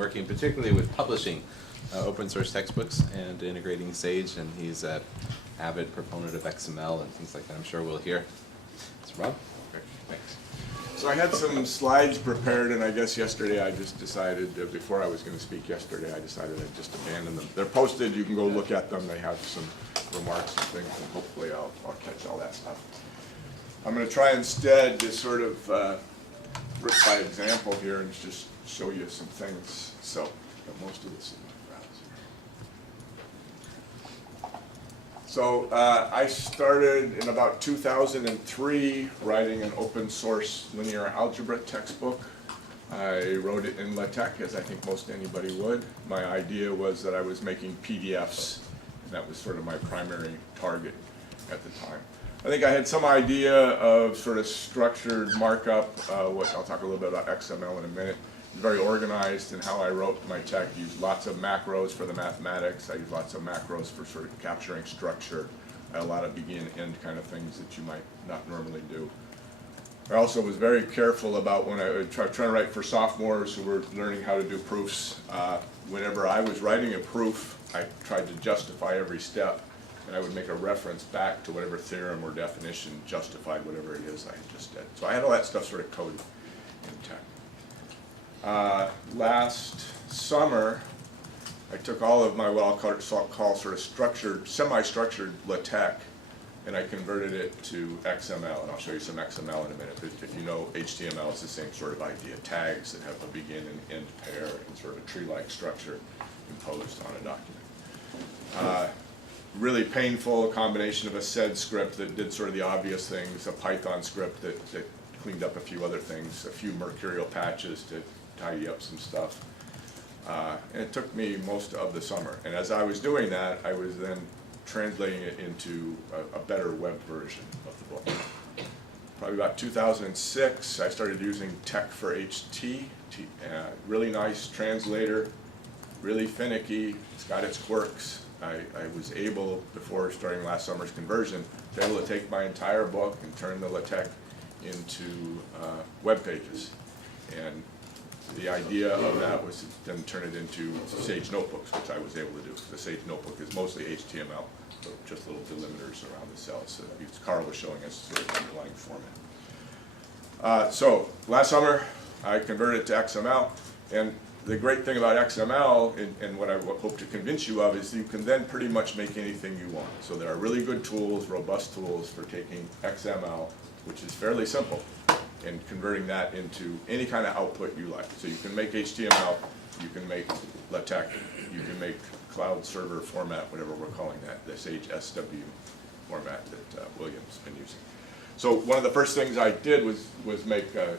working particularly with publishing open source textbooks and integrating Sage, and he's an avid proponent of XML and things like that. I'm sure we'll hear. So Rob? Okay, thanks. So I had some slides prepared, and I guess yesterday I just decided, before I was going to speak yesterday, I decided I'd just abandon them. They're posted, you can go look at them, they have some remarks and things, and hopefully I'll catch all that stuff. I'm going to try instead to sort of rip by example here and just show you some things. So, got most of this in my browser. So I started in about 2003 writing an open source linear algebra textbook. I wrote it in LaTeX, as I think most anybody would. My idea was that I was making PDFs, and that was sort of my primary target at the time. I think I had some idea of sort of structured markup, what I'll talk a little bit about XML in a minute. Very organized in how I wrote my tech. Used lots of macros for the mathematics. I used lots of macros for sort of capturing structure. I had a lot of begin end kind of things that you might not normally do. I also was very careful about when I was trying to write for sophomores who were learning how to do proofs. Whenever I was writing a proof, I tried to justify every step, and I would make a reference back to whatever theorem or definition justified whatever it is I just did. So I had all that stuff sort of coded in tech. Last summer, I took all of my what I'll call sort of structured, semi-structured LaTeX, and I converted it to XML, and I'll show you some XML in a minute. If you know HTML, it's the same sort of idea. Tags that have a begin and end pair and sort of a tree-like structure imposed on a document. Really painful combination of a sed script that did sort of the obvious things, a Python script that cleaned up a few other things, a few mercurial patches to tidy up some stuff. And it took me most of the summer. And as I was doing that, I was then translating it into a better web version of the book. Probably about 2006, I started using Tech for HT. Really nice translator, really finicky. It's got its quirks. I was able, before starting last summer's conversion, to be able to take my entire book and turn the LaTeX into web pages. And the idea of that was to then turn it into Sage notebooks, which I was able to do. The Sage notebook is mostly HTML, so just little delimiters around the cells. So Carl was showing us sort of the underlying format. So last summer, I converted it to XML, and the great thing about XML, and what I hope to convince you of, is you can then pretty much make anything you want. So there are really good tools, robust tools for taking XML, which is fairly simple, and converting that into any kind of output you like. So you can make HTML, you can make LaTeX, you can make cloud server format, whatever we're calling that, the Sage SW format that William's been using. So one of the first things I did was make a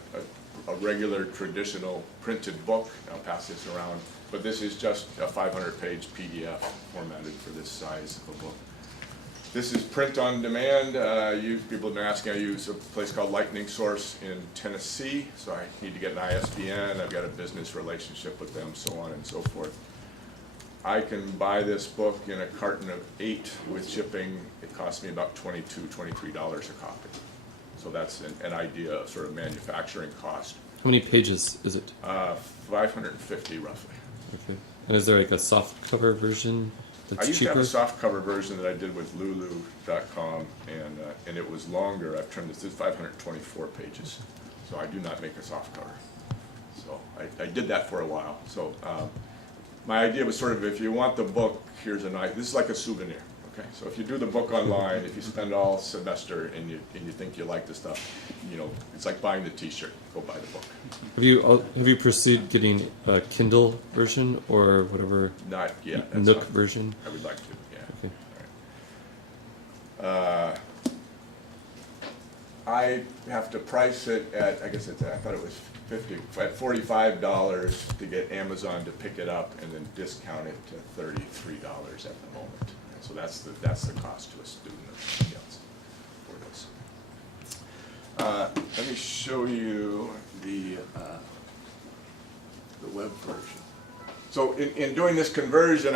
regular traditional printed book. I'll pass this around, but this is just a 500-page PDF formatted for this size of a book. This is print on demand. People have been asking. I use a place called Lightning Source in Tennessee, so I need to get an ISBN. I've got a business relationship with them, so on and so forth. I can buy this book in a carton of 8 with shipping. It costs me about $22, $23 a copy. So that's an idea of sort of manufacturing cost. How many pages is it? 550 roughly. Okay. And is there like a soft cover version that's I used cheaper? to have a soft cover version that I did with Lulu.com, and it was longer. I've trimmed this. It's 524 pages, so I do not make a soft cover. So I did that for a while. So my idea was sort of, if you want the book, here's a nice. This is like a souvenir. Okay, so if you do the book online, if you spend all semester and you think you like the stuff, you know, it's like buying the T-shirt. Go buy the book. Have you pursued getting a Kindle version or whatever? Not yet. Nook version. I would like to. Yeah. Okay. All right. I have to price it at, I guess I thought it was at $45 to get Amazon to pick it up, and then discount it to $33 at the moment. So that's the cost to a student or something else for this. Let me show you the web version. So in doing this conversion,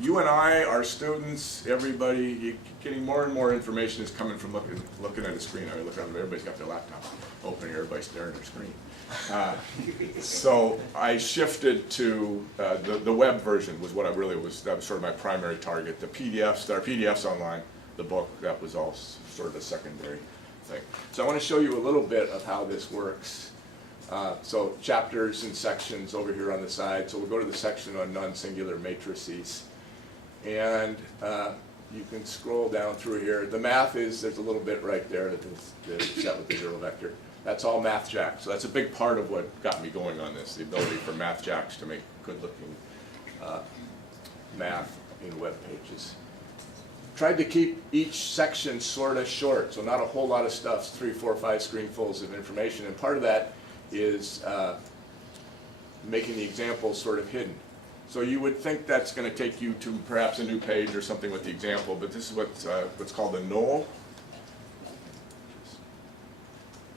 you and I, our students, everybody, getting more and more information is coming from looking at a screen. I mean, everybody's got their laptop open here, everybody's staring at their screen. So I shifted to the web version was what I really was, that was sort of my primary target. The PDFs, there are PDFs online, the book, that was all sort of a secondary thing. So I want to show you a little bit of how this works. So chapters and sections over here on the side. So we'll go to the section on non-singular matrices. And you can scroll down through here. The math is, there's a little bit right there that's set with the zero vector. That's all MathJack. So that's a big part of what got me going on this, the ability for MathJacks to make good-looking math in web pages. Tried to keep each section sort of short, so not a whole lot of stuff, 3, 4, 5 screenfuls of information. And part of that is making the examples sort of hidden. So you would think that's going to take you to perhaps a new page or something with the example, but this is what's called a null.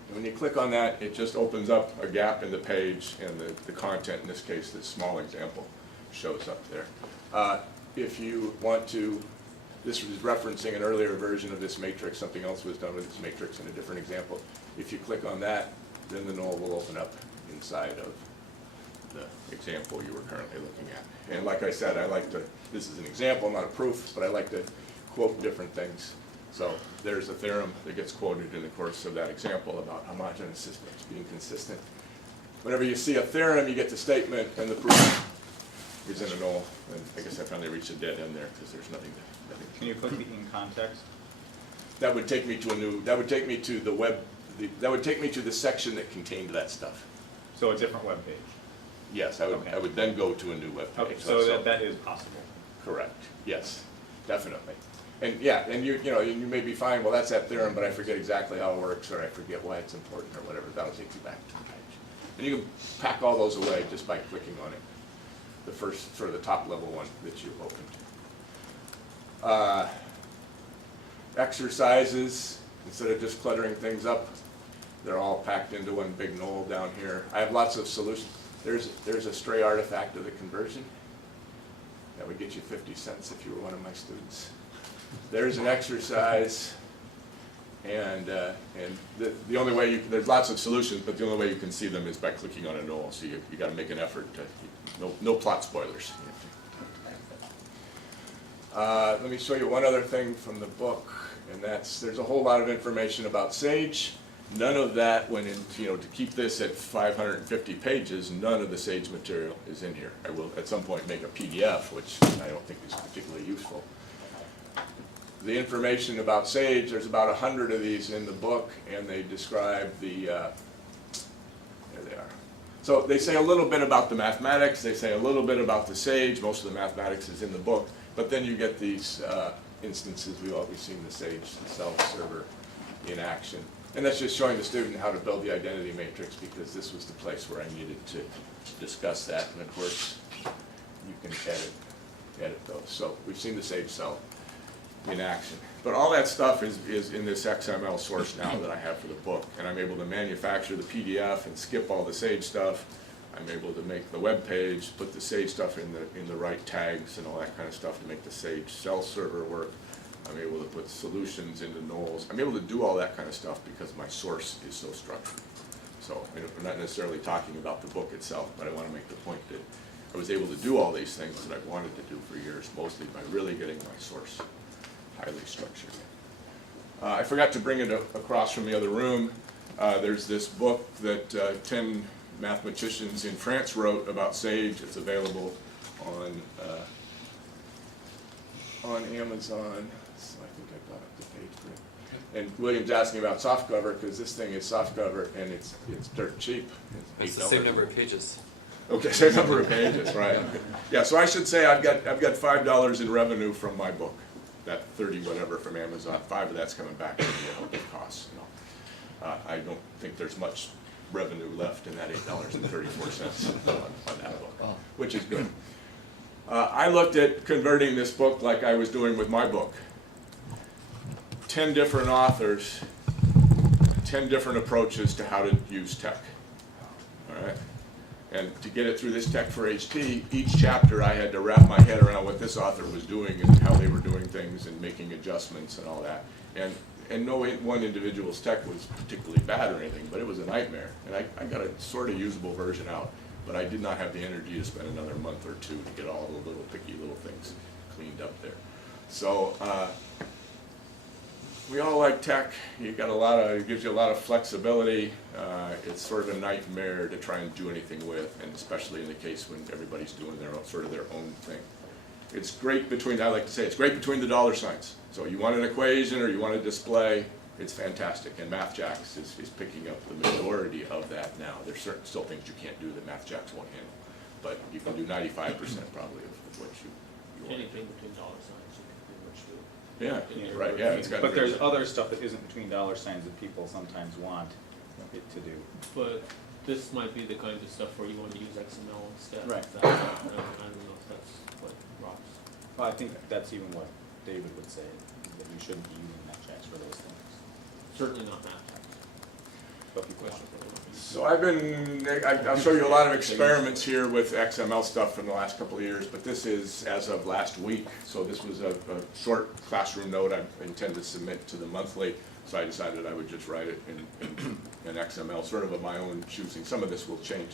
And when you click on that, it just opens up a gap in the page, and the content, in this case, this small example, shows up there. If you want to, this was referencing an earlier version of this matrix, something else was done with this matrix in a different example. If you click on that, then the null will open up inside of the example you were currently looking at. And like I said, I like to, this is an example, not a proof, but I like to quote different things. So there's a theorem that gets quoted in the course of that example about homogeneous systems being consistent. Whenever you see a theorem, you get the statement, and the proof is in a null. And I guess I finally reached a dead end there because there's nothing. Can you click the in context? That would take me to a new, that would take me to the web, that would take me to the section that contained that stuff. So a different web page. Yes, I would, Okay. I would then go to a new web page. Okay, so that is possible. Correct, yes, definitely. And yeah, and you know, you may be fine, well, that's that theorem, but I forget exactly how it works, or I forget why it's important, or whatever. That'll take you back to the page. And you can pack all those away just by clicking on it. The first, sort of the top level one that you opened. Exercises, instead of just cluttering things up, they're all packed into one big null down here. I have lots of solutions. There's a stray artifact of the conversion. That would get you 50 cents if you were one of my students. There's an exercise, and the only way there's lots of solutions, but the only way you can see them is by clicking on a null. So you got to make an effort to, no plot spoilers. Let me show you one other thing from the book, and there's a whole lot of information about Sage. None of that went into, to keep this at 550 pages, none of the Sage material is in here. I will at some point make a PDF, which I don't think is particularly useful. The information about Sage, there's about 100 of these in the book, and they describe there they are. So they say a little bit about the mathematics, they say a little bit about the Sage, most of the mathematics is in the book, but then you get these instances, we've always seen the Sage self-server in action. And that's just showing the student how to build the identity matrix, because this was the place where I needed to discuss that. And of course, you can edit those. So we've seen the Sage cell in action. But all that stuff is in this XML source now that I have for the book. And I'm able to manufacture the PDF and skip all the Sage stuff. I'm able to make the web page, put the Sage stuff in the right tags and all that kind of stuff to make the Sage cell server work. I'm able to put solutions into nulls. I'm able to do all that kind of stuff because my source is so structured. So we're not necessarily talking about the book itself, but I want to make the point that I was able to do all these things that I've wanted to do for years, mostly by really getting my source highly structured. I forgot to bring it across from the other room. There's this book that 10 mathematicians in France wrote about Sage. It's available on Amazon. So I think I got up the page for it. And William's asking about softcover because this thing is softcover and it's dirt cheap. It's the same number of pages. Okay, same number of pages, right? Yeah, so I should say I've got $5 in revenue from my book. That 30 whatever from Amazon. 5 of that's coming back to me at no cost. I don't think there's much revenue left in that $8.34 on that book, which is good. I looked at converting this book like I was doing with my book. 10 different authors, 10 different approaches to how to use tech. All right? And to get it through this Tech for HT, each chapter I had to wrap my head around what this author was doing and how they were doing things and making adjustments and all that. And and no one individual's tech was particularly bad or anything, but it was a nightmare. And I got a sort of usable version out, but I did not have the energy to spend another month or two to get all the little picky little things cleaned up there. So we all like tech. You got it gives you a lot of flexibility. It's sort of a nightmare to try and do anything with, and especially in the case when everybody's doing their own thing. It's great between, I like to say, it's great between the dollar signs. So you want an equation or you want a display, it's fantastic. And MathJax is picking up the majority of that now. There's still things you can't do that MathJax won't handle. But you can do 95% probably of what you want. Anything between dollar signs, you can pretty much do. Yeah, right, yeah. It's got But there's other stuff that isn't between dollar signs that people sometimes want it to do. But this might be the kind of stuff where you want to use XML instead. Right. I don't know if that's what Rob's. Well, I think that's even what David would say, that you shouldn't be using MathJax for those things. Certainly not MathJax. But people Question for everyone. So I'll show you a lot of experiments here with XML stuff from the last couple of years, but this is as of last week. So this was a short classroom note I intend to submit to the monthly, so I decided I would just write it in XML, sort of my own choosing. Some of this will change.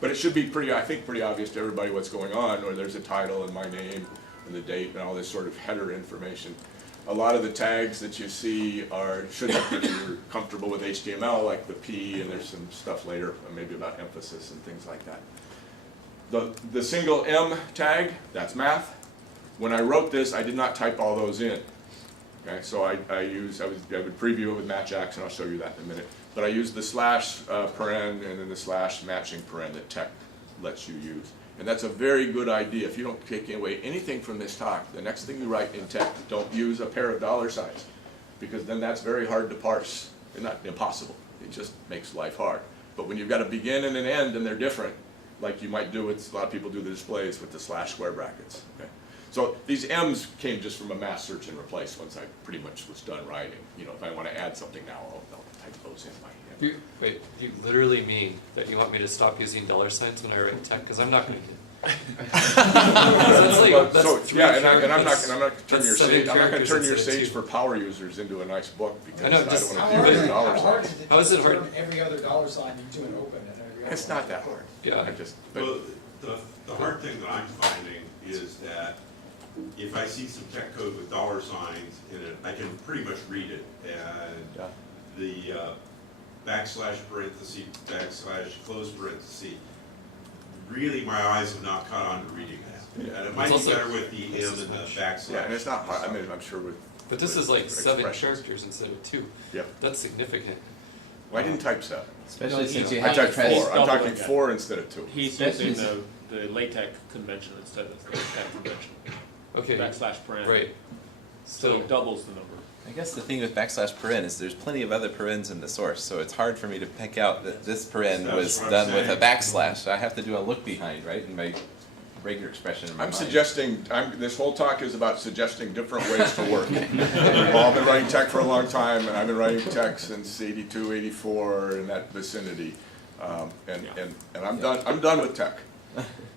But it should be pretty obvious to everybody what's going on, or there's a title and my name and the date and all this sort of header information. A lot of the tags that you see should be if you're comfortable with HTML, like the P, and there's some stuff later, maybe about emphasis and things like that. The single M tag, that's math. When I wrote this, I did not type all those in. Okay, so I would preview it with MathJax, and I'll show you that in a minute. But I used the slash paren and then the slash matching paren that tech lets you use. And that's a very good idea. If you don't take away anything from this talk, the next thing you write in tech, don't use a pair of dollar signs, because then that's very hard to parse. It's not impossible. It just makes life hard. But when you've got a begin and an end and they're different, like you might do with, a lot of people do the displays with the slash square brackets. Okay? So these M's came just from a mass search and replace once I pretty much was done writing. You know, if I want to add something now, I'll type those in by hand. Wait, you literally mean that you want me to stop using dollar signs when I write tech? Because I'm not going to. Yeah, and I'm not going to turn your that's seven Sage. I'm not going to characters turn your instead of Sage two. for power users into a nice book because I know, I don't just- want to do dollar How hard signs. is it How is it to hard? turn every other dollar sign into an open and every other? It's not that hard. Yeah. Well, the hard thing that I'm finding is that if I see some tech code with dollar signs in it, I can pretty much read it. And the backslash parenthesis, backslash close parenthesis, really my eyes have not caught on to reading that. Yeah. And it might It's be also- better with the M and the backslash. Yeah, and it's not hard. I mean, I'm sure with. But this with is like 7 expressions. characters instead of 2. Yep. That's significant. Well, I didn't type 7. Especially No, since he- you I have to typed press. 4. I'm talking doubling it. 4 instead of 2. He's That's using just- the LaTeX convention instead of the tech convention. Okay. Backslash paren. Right. So So it doubles the number. I guess the thing with backslash paren is there's plenty of other parens in the source, so it's hard for me to pick out that this paren That's was what I'm done with a saying. backslash. I have to do a look behind, right, in my regular expression in my I'm mind. suggesting, this whole talk is about suggesting different ways to work. We've all been writing tech for a long time, and I've been writing tech since 82, 84, in that vicinity. And I'm done with tech.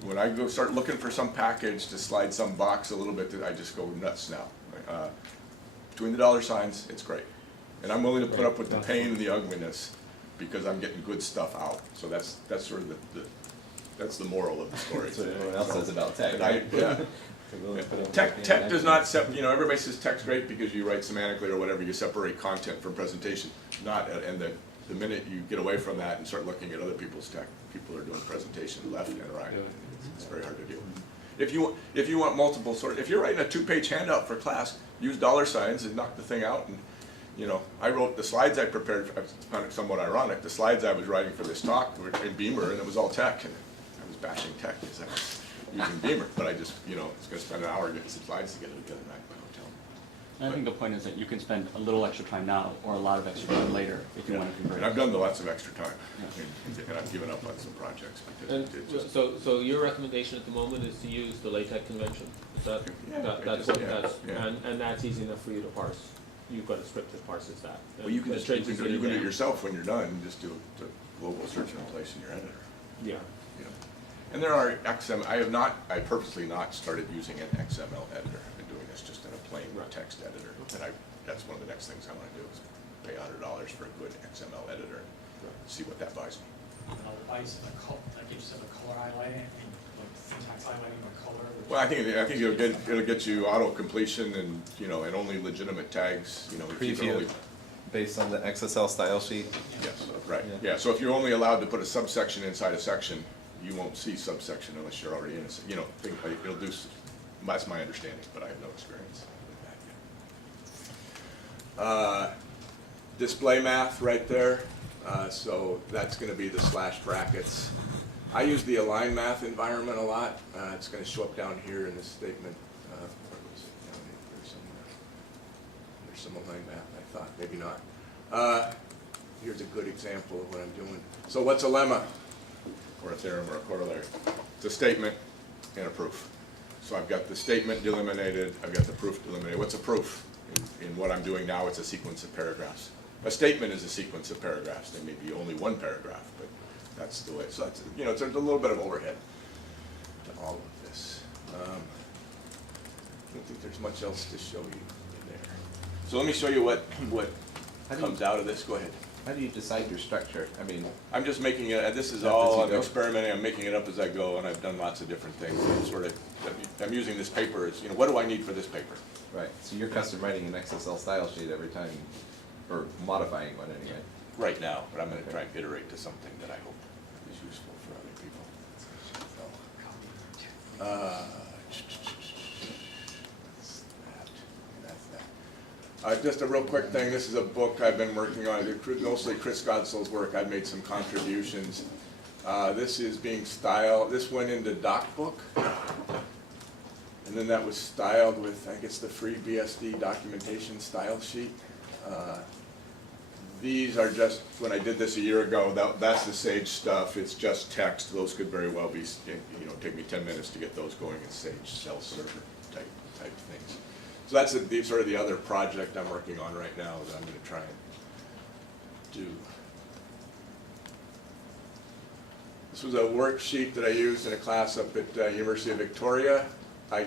When I go start looking for some package to slide some box a little bit, I just go nuts now. Between the dollar signs, it's great. And I'm willing to put up with the pain and the ugliness because I'm getting good stuff out. So that's sort of that's the moral of the story. That's what everyone else says about tech. And I, right? yeah. They're willing to put up with Tech the pain does and not everybody says tech's great because you write semantically or whatever, you separate content from presentation. And the minute you get away from that and start looking at other people's tech, people are doing presentation left and right. It's very hard to deal with. If you want multiple if you're writing a 2-page handout for class, use dollar signs and knock the thing out. And I wrote the slides I prepared. I found it somewhat ironic. The slides I was writing for this talk were in Beamer, and it was all tech. And I was bashing tech because I was using Beamer, but I just was going to spend an hour getting some slides together at my hotel. And I think the point is that you can spend a little extra time now or a lot of extra time later if you want to convert. And I've done lots of extra time, and I've given up on some projects And because it just. so your recommendation at the moment is to use the LaTeX convention? Is that, Yeah, that's just- what yeah, that's, yeah. and that's easy enough for you to parse? You've got a script that parses that? Well, you can and just you traces can it do it in. yourself when you're done. You just do the global search and replace in your editor. Yeah. And there are I purposely not started using an XML editor. I've been doing this just in a plain Right. text editor, and I that's one of the next things I wanna do is pay $100 for a good XML editor, see what that buys me. Advice and a color, like you just have a color highlighting and like syntax highlighting or color. Well, I think it'll get you auto completion and, you know, and only legitimate tags, you know. if you can Preview only- based on the XSL style sheet. Yes, right, Yeah. yeah, so if you're only allowed to put a subsection inside a section, you won't see subsection unless you're already in a, you know, it'll do, that's my understanding, but I have no experience with that yet. Display math right there, so that's gonna be the slash brackets. I use the align math environment a lot, it's gonna show up down here in this statement. Where was it? Down here somewhere. There's some align math, I thought, maybe not. Here's a good example of what I'm doing. So what's a lemma? Or a theorem or a corollary? It's a statement and a proof. So I've got the statement delimited, I've got the proof delimited. What's a proof? In what I'm doing now, it's a sequence of paragraphs. A statement is a sequence of paragraphs. There may be only one paragraph, but that's the way. So that's, you know, it's a little bit of overhead to all of this. I don't think there's much else to show you in there. So let me show you what comes out of this. Go ahead. How do you decide your structure? I mean, I'm just making it, this is As all, you I'm go? experimenting, I'm making it up as I go, and I've done lots of different things. I'm using this paper as, you know, what do I need for this paper? right, so you're custom writing an XSL style sheet every time, or modifying one anyway. Right now, but I'm gonna try and iterate to something that I hope is useful for other people. That's that. Just a real quick thing, this is a book I've been working on, mostly Chris Godsel's work, I've made some contributions. This is being styled, this went into DocBook, and then that was styled with, I guess, the free BSD documentation style sheet. These are just, when I did this a year ago, that's the Sage stuff, it's just text, those could very well be, you know, take me 10 minutes to get those going in Sage self-server type things. So that's sort of the other project I'm working on right now that I'm gonna try and do. This was a worksheet that I used in a class up at University of Victoria. I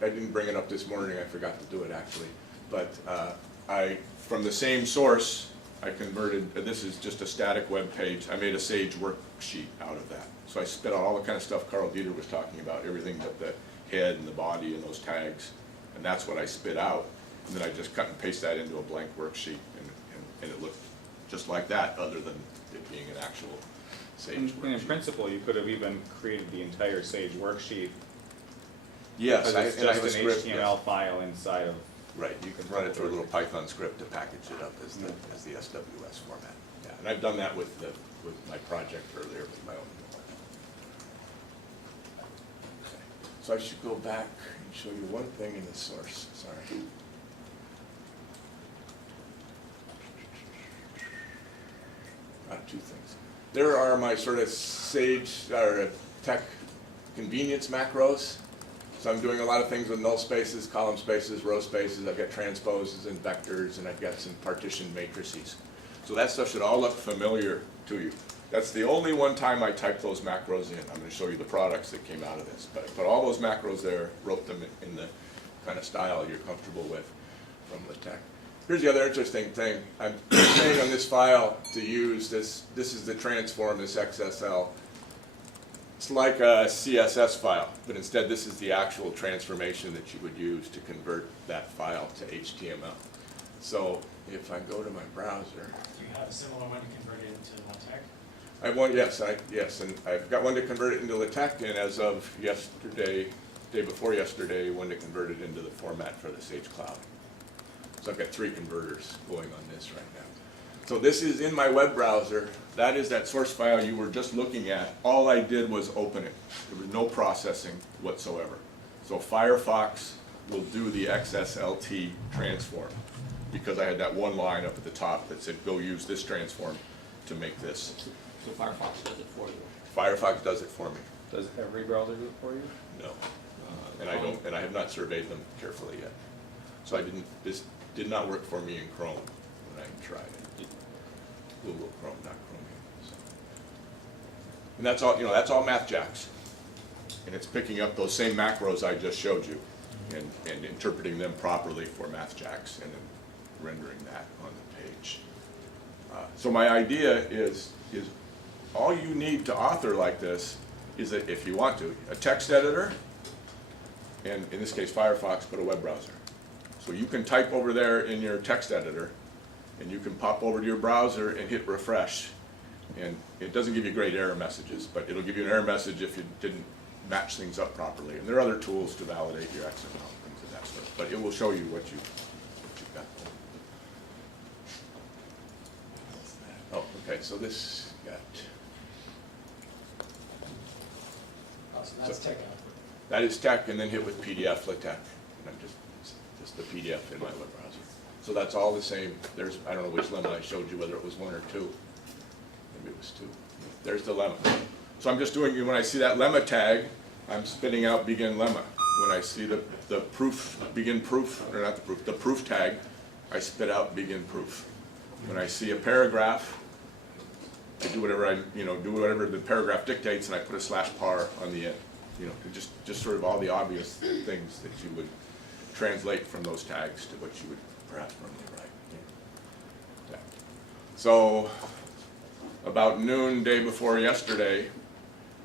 didn't bring it up this morning, I forgot to do it actually, but from the same source, I converted, this is just a static web page, I made a Sage worksheet out of that. So I spit out all the kind of stuff Carl Dieter was talking about, everything but the head and the body and those tags, and that's what I spit out. And then I just cut and paste that into a blank worksheet, and it looked just like that, other than it being an actual Sage In worksheet. principle, you could have even created the entire Sage worksheet. Yes, Because it's and I have just a an script, HTML yes. file inside of. Right, you can run it through a little Python script to package it up as the SWS format. Yeah, and I've done that with my project earlier with my own. So I should go back and show you one thing in the source, sorry. Two things. There are my sort of Sage, or tech convenience macros. So I'm doing a lot of things with null spaces, column spaces, row spaces. I've got transposes and vectors, and I've got some partitioned matrices. So that stuff should all look familiar to you. That's the only one time I typed those macros in. I'm going to show you the products that came out of this. But I put all those macros there, wrote them in the kind of style you're comfortable with from LaTeX. Here's the other interesting thing. I'm saying on this file to use this. This is the transform, this XSL. It's like a CSS file, but instead this is the actual transformation that you would use to convert that file to HTML. So if I go to my browser, Do you have a similar one to convert it into LaTeX? I have one, yes, and I've got one to convert it into LaTeX, and as of yesterday, day before yesterday, one to convert it into the format for the Sage Cloud. So I've got 3 converters going on this right now. So this is in my web browser. That is that source file you were just looking at. All I did was open it. There was no processing whatsoever. So Firefox will do the XSLT transform, because I had that one line up at the top that said, go use this transform to make this. So Firefox does it for you. Firefox does it for me. Does every browser do it for you? No. And I have not surveyed them carefully yet. So this did not work for me in Chrome when I tried it. Google Chrome, not Chromium. So. And that's all, that's all MathJax. And it's picking up those same macros I just showed you and interpreting them properly for MathJax and then rendering that on the page. So my idea is all you need to author like this is that if you want to, a text editor, and in this case Firefox, but a web browser. So you can type over there in your text editor, and you can pop over to your browser and hit refresh. And it doesn't give you great error messages, but it'll give you an error message if you didn't match things up properly. And there are other tools to validate your XML, things of that sort. But it will show you what you've got. Oh, okay, so this got, Oh, so that's tech output. that is tech, and then hit with PDF LaTeX. And I'm just the PDF in my web browser. So that's all the same. There's, I don't know which lemma I showed you, whether it was 1 or 2. Maybe it was 2. There's the lemma. So I'm just doing, when I see that lemma tag, I'm spitting out begin lemma. When I see the proof, begin proof, or not the proof, the proof tag, I spit out begin proof. When I see a paragraph, I do whatever do whatever the paragraph dictates, and I put a /par on the end. Just sort of all the obvious things that you would translate from those tags to what you would perhaps normally write. Yeah. So about noon day before yesterday,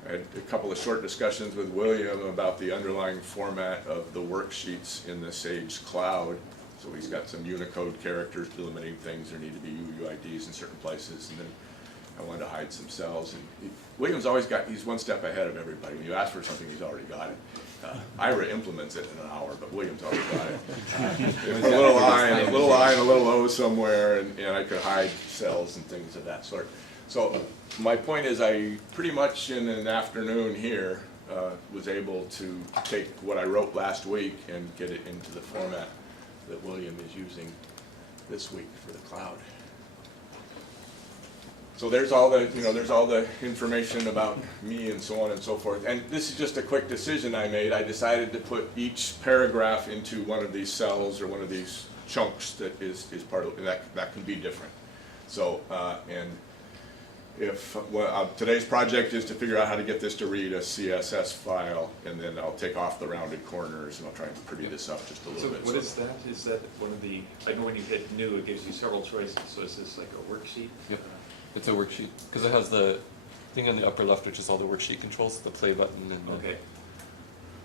I had a couple of short discussions with William about the underlying format of the worksheets in the Sage Cloud. So he's got some Unicode characters delimiting things. There need to be UUIDs in certain places, and then I wanted to hide some cells. And William's always he's one step ahead of everybody. When you ask for something, he's already got it. Ira implements it in an hour, but William's already got it. A little I and a little O somewhere, and I could hide cells and things of that sort. So my point is, I pretty much in an afternoon here was able to take what I wrote last week and get it into the format that William is using this week for the cloud. So there's all the information about me and so on and so forth. And this is just a quick decision I made. I decided to put each paragraph into one of these cells or one of these chunks that is part of, and that can be different. So today's project is to figure out how to get this to read a CSS file, and then I'll take off the rounded corners and I'll try and pretty this up just a little bit. What is that? Is that one of the, I know when you hit new, it gives you several choices, so is this like a worksheet? Yep. It's a worksheet, because it has the thing on the upper left, which is all the worksheet controls, the play button and the... Okay.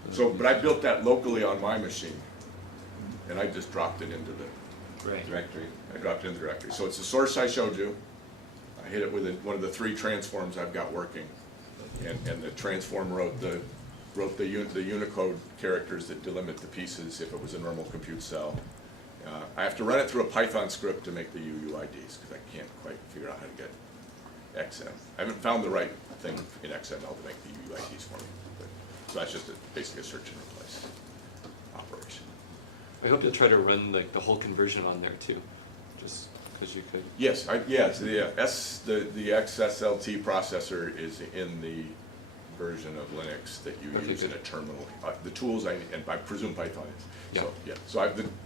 So, but I built that locally on my machine, and I just dropped it into the directory. I dropped it in the directory. So it's the source I showed you. I hit it with one of the 3 transforms I've got working, and the transform wrote the Unicode characters that delimit the pieces if it was a normal compute cell. I have to run it through a Python script to make the UUIDs, because I can't quite figure out how to get XM. I haven't found the right thing in XML to make the UUIDs for me. So that's just basically a search and replace operation. I hope you'll try to run like the whole conversion on there too, just because you could. Yes, the XSLT processor is in the version of Linux that you use in a terminal. The tools and I presume Python is. Yeah. So, yeah. So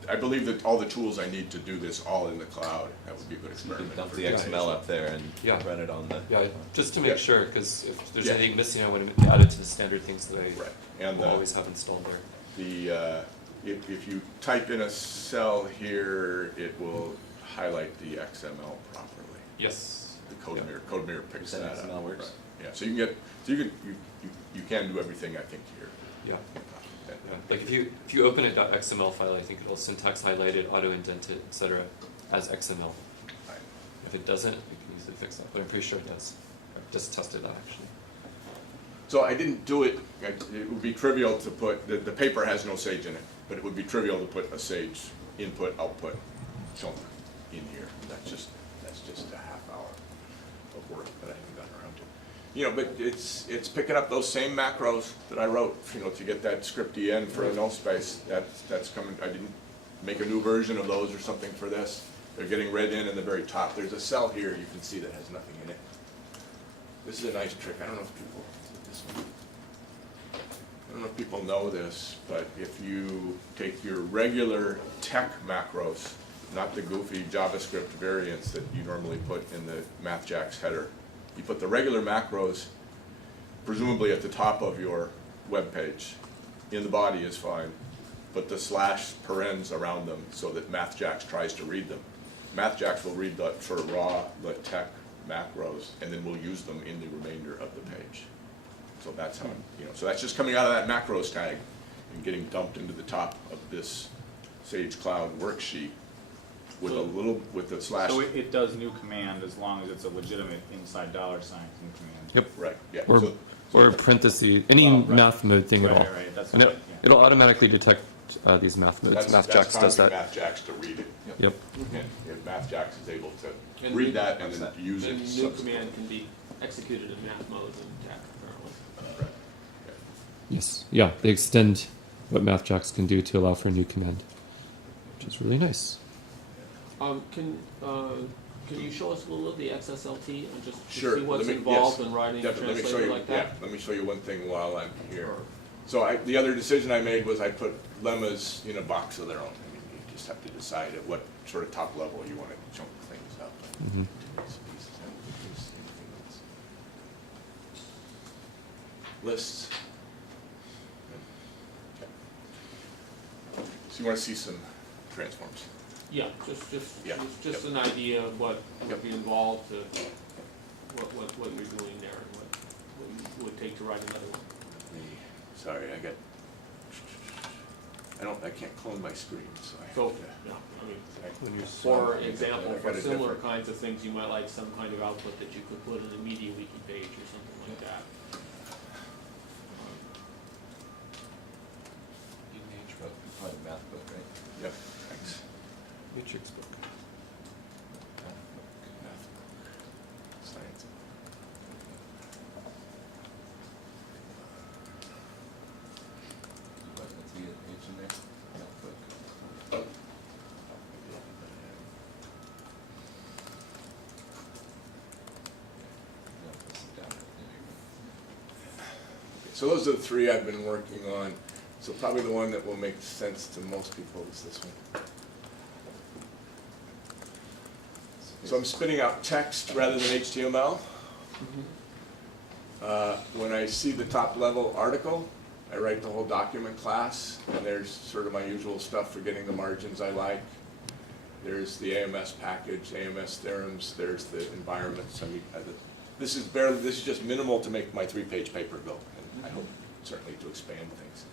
I believe that all the tools I need to do this all in the cloud. That would be a good experiment. Dump the XML up there and run it on the... Yeah, just to make sure, because if there's Yeah. anything missing, I want to add it to the standard things that I And will always have installed there. if you type in a cell here, it will highlight the XML properly. Yes. The code mirror picks that up. XML works. Right. Yeah. So you can do everything I think here. Yeah. Yeah. Like if you open a .xml file, I think it'll syntax highlight it, auto indent it, etc. as XML. Right. If it doesn't, you can easily fix that, but I'm pretty sure it does. I've just tested that actually. So I didn't do it. It would be trivial to put the paper has no Sage in it, but it would be trivial to put a Sage input output chunk in here. That's just a half hour of work that I haven't gotten around to. But it's picking up those same macros that I wrote, to get that script en for a null space. That's coming. I didn't make a new version of those or something for this. They're getting read in the very top. There's a cell here you can see that has nothing in it. This is a nice trick. I don't know if people know this, but if you take your regular tech macros, not the goofy JavaScript variants that you normally put in the MathJax header, you put the regular macros, presumably at the top of your web page. In the body is fine. put the slash parens around them so that MathJax tries to read them. MathJax will read the sort of raw LaTeX macros, and then we'll use them in the remainder of the page. So that's how, so that's just coming out of that macros tag and getting dumped into the top of this Sage Cloud worksheet with with the slash. So it does new command as long as it's a legitimate inside dollar sign new command. Yep. Right, yeah. Or, So- or parentheses, any Oh, right. math mode thing at all. Right, that's And what, it'll automatically detect these math modes. That's MathJax does causing that. MathJax to read it. Yep. And if MathJax is able to And read the- that and then use The it. new subsequently. command can be executed in math mode and TAC apparently. Right. Yes. Yeah, they extend what MathJax can do to allow for a new command, which is really nice. Can you show us a little of the XSLT and just to Sure. see what's Let me- involved yes, in writing a definitely. Let me show translator you. like Yeah, that? let me show you one thing while I'm here. Or- So the other decision I made was I put lemmas in a box of their own. I mean, you just have to decide at what sort of top level you want to chunk things up. Mhm. Lists. So you want to see some transforms. Yeah, Yeah, just yep. an idea of what would Yep. be involved to, what you're doing there and what you would take to write another one. Sorry, I can't clone my screen, so I have So, to. yeah, I mean, When you're for small, example, I've for got a similar different- kinds of things, you might like some kind of output that you could put in a media wiki page or something like that. Probably math book, right? Yep, thanks. Matrix book. Science. What's the H in there? Math book. No, this is down there. So those are the three I've been working on. So probably the one that will make sense to most people is this one. So I'm spitting out text rather than HTML. When I see the top level article, I write the whole document class, and there's sort of my usual stuff for getting the margins I like. There's the AMS package, AMS theorems, there's the environments. I mean, this is just minimal to make my 3-page paper go, and I hope certainly to expand things.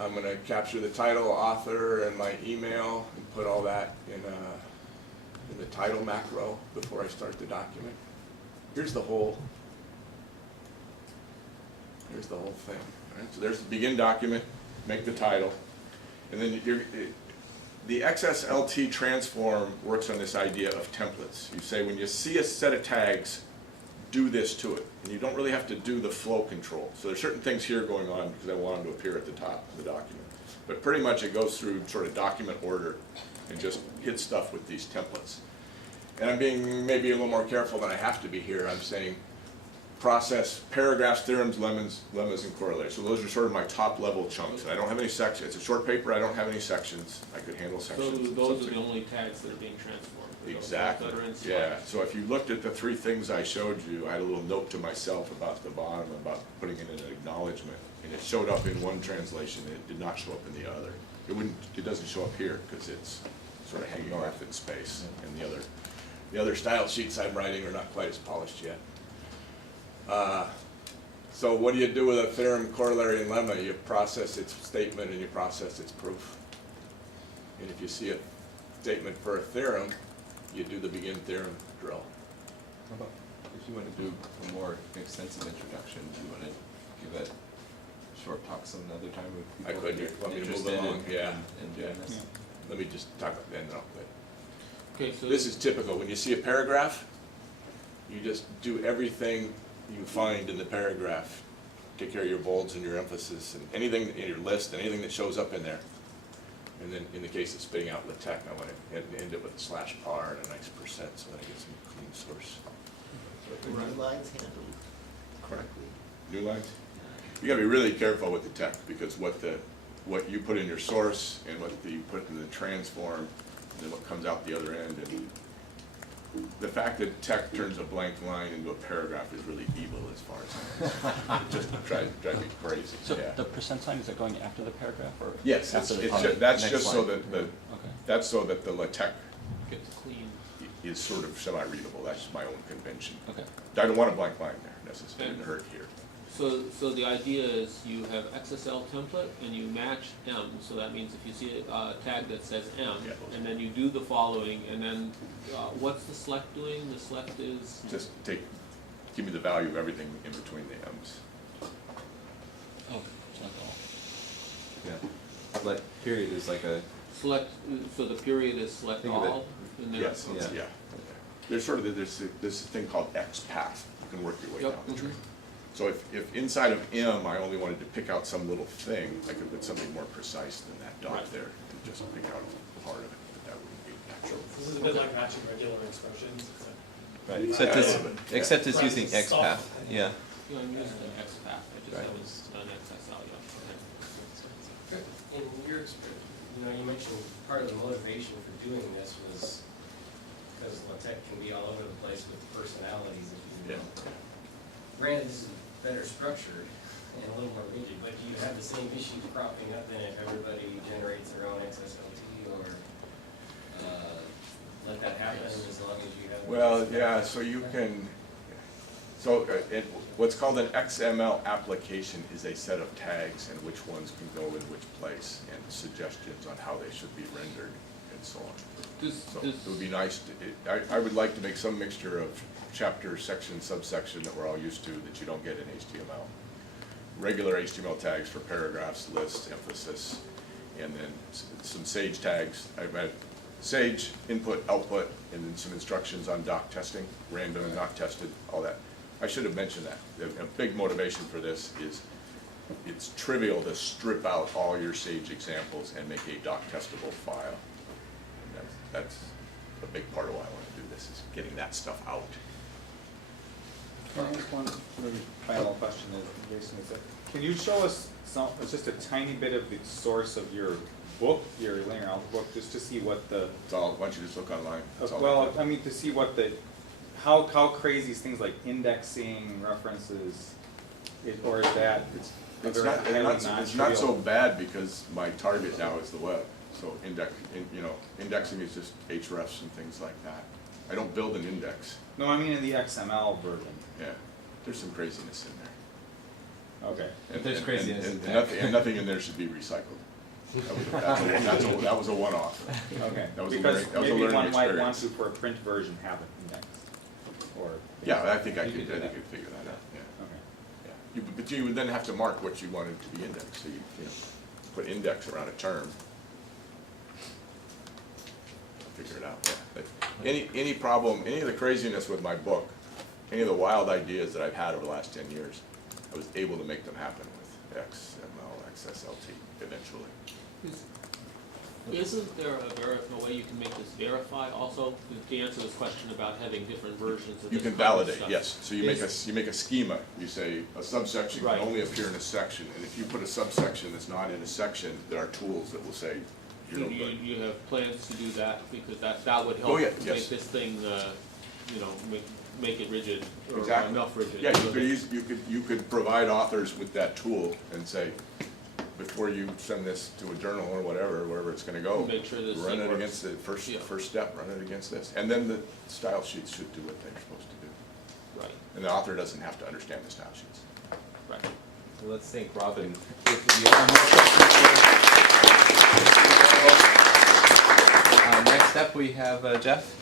I'm going to capture the title, author, and my email, and put all that in the title macro before I start the document. Here's the whole thing. All right? So there's the begin document, make the title, and then the XSLT transform works on this idea of templates. You say when you see a set of tags, do this to it. And you don't really have to do the flow control. So there's certain things here going on because I want them to appear at the top of the document. But pretty much it goes through sort of document order and just hits stuff with these templates. And I'm being maybe a little more careful than I have to be here. I'm saying process paragraphs, theorems, lemmas, and corollaries. So those are sort of my top level chunks. And I don't have any sections. It's a short paper. I don't have any sections. I could handle So sections. those are the only tags that are being transformed. Those Exactly, that are in yeah. So if you looked at the 3 things I showed you, I had a little note to myself about the bottom, about putting in an acknowledgement. And it showed up in one translation, and it did not show up in the other. It doesn't show up here, because it's sort of hanging off in space. And the other style sheets I'm writing are not quite as polished yet. So what do you do with a theorem, corollary, and lemma? You process its statement and you process its proof. And if you see a statement for a theorem, you do the begin theorem drill. How about if you want to do a more extensive introduction, do you want to give a short talk some other time with I people could, that you are want me to move interested along? Yeah. in doing this? Let me just talk about that, and then I'll quit. Okay, so This is typical. When you see a paragraph, you just do everything you find in the paragraph. Take care of your bolds and your emphasis and anything in your list, and anything that shows up in there. And then in the case of spitting out LaTeX, I want to end it with a /par and a nice percent so that I get some clean source. New lines handled correctly. New lines? You gotta be really careful with the text, because what you put in your source and what you put in the transform, and then what comes out the other end, and the fact that tech turns a blank line into a paragraph is really evil as far as I'm concerned. It just drives me crazy, So yeah. the percent sign, is it going after the paragraph or? Yes, after the it's comma? that's Next just so line. that the, Okay. that's so that the LaTeX Gets clean. is sort of semi-readable, that's my own convention. Okay. I don't want a blank line there necessarily, it didn't hurt here. So the idea is you have XSL template and you match M, so that means if you see a tag that says M, Yeah. and then you do the following, and then, what's the select doing? The select is, Just give me the value of everything in between the M's. Oh, select all. Yeah. But period is like a, select, so the period is select Think of it. all? And then- Yes, Yeah. yeah. There's sort of, there's this thing called XPath, you can work your way Yep, down the tree. mhm. So if inside of M, I only wanted to pick out some little thing, I could put something more precise than that dot Right. there, to just pick out a part of it, but that wouldn't be natural. This is a bit like matching regular expressions, it's a. right, except it's Right, using it's XPath, soft. yeah. Yeah, I'm using an XPath, I just, Right. that was an XSL, yeah. In your experience, you mentioned part of the motivation for doing this was because LaTeX can be all over the place with personalities, if you Yeah. will. Granted, this is better structured and a little more rigid, but do you have the same issues cropping up in if everybody generates their own XSLT or let that happen as long as you have? Well, yeah, so you can, what's called an XML application is a set of tags and which ones can go in which place and suggestions on how they should be rendered and so on. So it would be nice, I would like to make some mixture of chapter, section, subsection that we're all used to that you don't get in HTML. Regular HTML tags for paragraphs, lists, emphasis, and then some Sage tags. I've had Sage, input, output, and then some instructions on doc testing, random, not tested, all that. I should have mentioned that. A big motivation for this is it's trivial to strip out all your Sage examples and make a doc testable file. And that's a big part of why I want to do this, is getting that stuff out. Can I ask one maybe final question is, Jason, is that, can you show us just a tiny bit of the source of your book, your linear algebra book, just to see what the, It's all, why don't you just look online? It's all well, there. I mean, to see what the, how crazy these things like indexing, references, or is that, it's a It's very not, highly it's not so non-trivial. bad because my target now is the web. So indexing is just hrefs and things like that. I don't build an index. No, I mean in the XML version. Yeah, there's some craziness in there. Okay. There's craziness in there. And nothing in there should be recycled. That was a one-off. Okay, That was a because learning- that was a maybe learning one might want experience. to, for a print version, have it indexed, or. Yeah, I think I You could do that. figure that out, yeah. Okay. Yeah. But you would then have to mark what you wanted to be indexed, so you put index around a term. Figure it out, yeah. But any problem, any of the craziness with my book, any of the wild ideas that I've had over the last 10 years, I was able to make them happen with XML, XSLT eventually. Isn't there a way you can make this verify also, to answer this question about having different versions of this? You can kind of validate, stuff? yes. So you make a schema. You say a subsection can Right. only appear in a section, and if you put a subsection that's not in a section, there are tools that will say you're no good. You have plans to do that, because that would Oh, help yeah, make yes. this thing, make it rigid, or Exactly. enough rigid. Yeah, so that- you could provide authors with that tool and say, before you send this to a journal or whatever, wherever it's gonna go, Make sure this run thing it works. against the first Yeah. step, run it against this. And then the style sheets should do what they're supposed to do. Right, And the author doesn't have to understand the style sheets. right. So let's thank Robin. If you have more questions, next up we have Jeff.